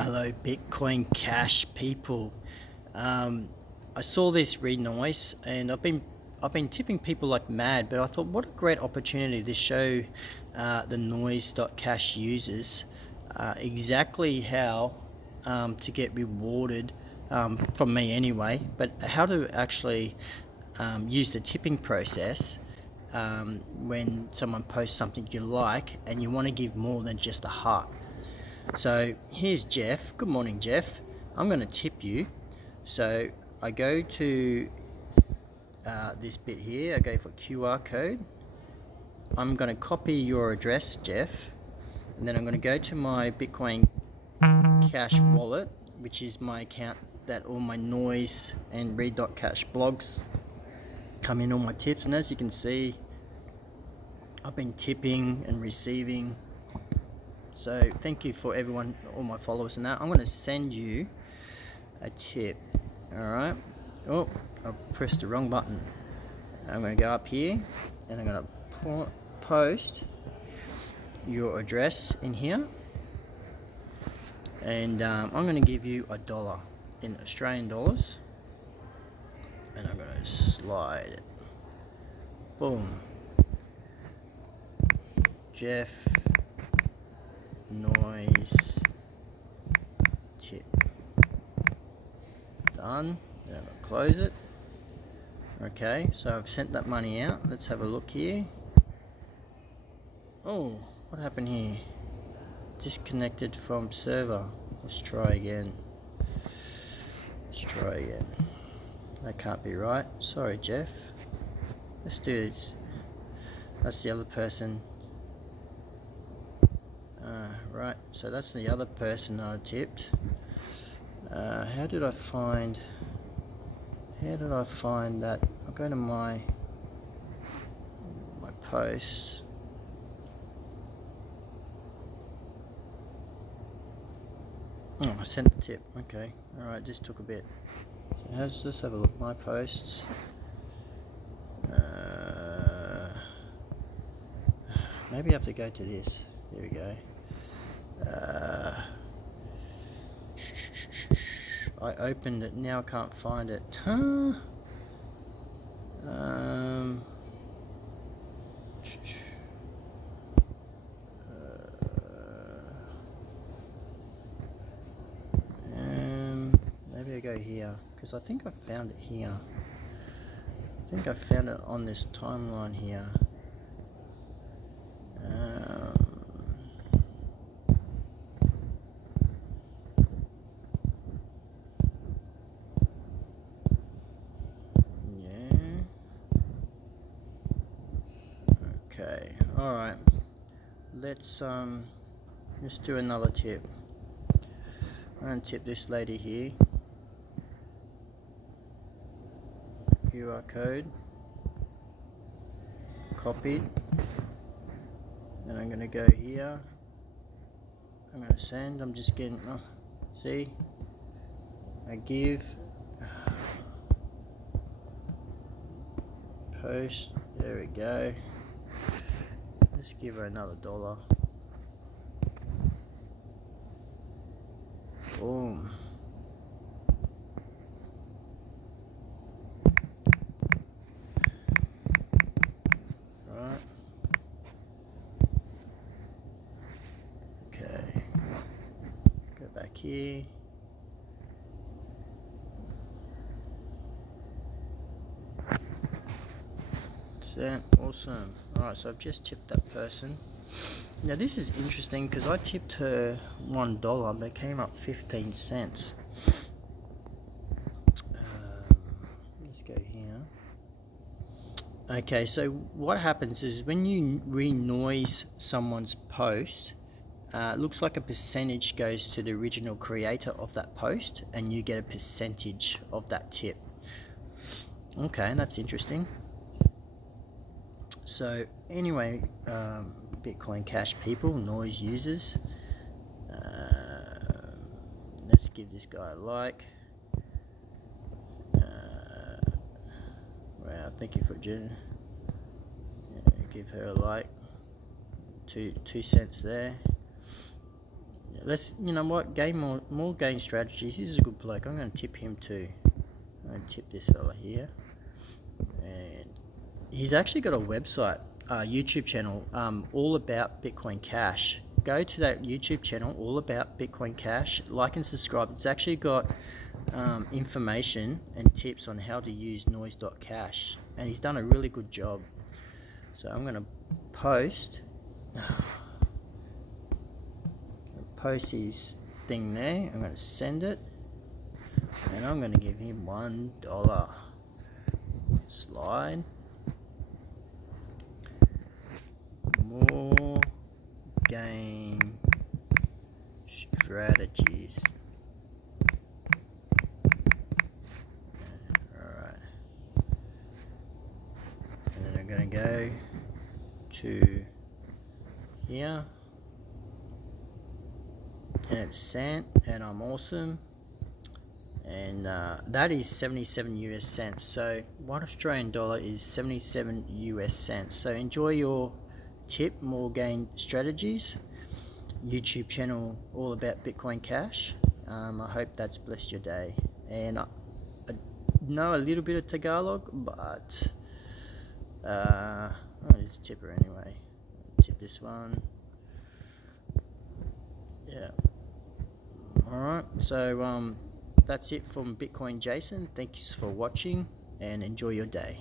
Hello, Bitcoin Cash people. I saw this read Noise, and I've been tipping people like mad. But I thought, what a great opportunity to show the Noise.cash users exactly how to get rewarded from me anyway. But how to actually use the tipping process when someone posts something you like and you want to give more than just a heart. So here's Jeff. Good morning, Jeff. I'm going to tip you. So I go to this bit here. I go for QR code. I'm going to copy your address, Jeff, and then I'm going to go to my Bitcoin Cash wallet, which is my account that all my Noise and Read.cash blogs come in, all my tips. And as you can see, I've been tipping and receiving. So thank you for everyone, all my followers and that. I'm going to send you a tip. Alright. Oh, I pressed the wrong button. I'm going to go up here and I'm going to post your address in here. And I'm going to give you $1 in Australian dollars. And I'm going to slide it. Boom. Jeff Noise tip. Done. Then I'm going to close it. Okay, so I've sent that money out. Let's have a look here. Oh, what happened here? Disconnected from server. Let's try again. That can't be right. Sorry, Jeff. Let's do this. That's the other person. Right, so that's the other person I tipped. How did I find that? I'll go to my posts. Oh, I sent the tip. Okay, alright, just took a bit. Let's have a look. My posts. Maybe I have to go to this. Here we go. I opened it, now I can't find it. Maybe I go here, because I think I found it here. I think I found it on this timeline here. Okay, alright. Let's do another tip. I'm going to tip this lady here. QR code. Copied. Then I'm going to go here. I'm going to send. I'm just getting... see? I give... post. There we go. Let's give her another $1. Boom. Right. Okay. Go back here. Sent. Awesome. Alright, so I've just tipped that person. Now this is interesting because I tipped her $1, but it came up 15 cents. Let's go here. Okay, so what happens is when you re-noise someone's post, it looks like a percentage goes to the original creator of that post, and you get a percentage of that tip. Okay, that's interesting. So anyway, Bitcoin Cash people, Noise users, let's give this guy a like. Wow, thank you for give her a like. 2 cents there. let's, you know what, gain more game strategies. This is a good bloke. I'm going to tip him too. I'm going to tip this fella here. And he's actually got a website, YouTube channel, all about Bitcoin Cash. Go to that YouTube channel, all about Bitcoin Cash. Like and subscribe. It's actually got information and tips on how to use Noise.cash, and he's done a really good job. So I'm going to post his thing there. I'm going to send it, and I'm going to give him $1. Slide. More game strategies. Alright. And then I'm going to go to here. And it's sent, and I'm awesome. And that is 77 US cents. So $1 Australian is 77 US cents. So enjoy your tip, more gain strategies. YouTube channel all about Bitcoin Cash. I hope that's blessed your day. And I know a little bit of Tagalog, but I'll just tip her anyway. Tip this one. Yeah. Alright, so that's it from Bitcoin Jason. Thanks for watching, and enjoy your day.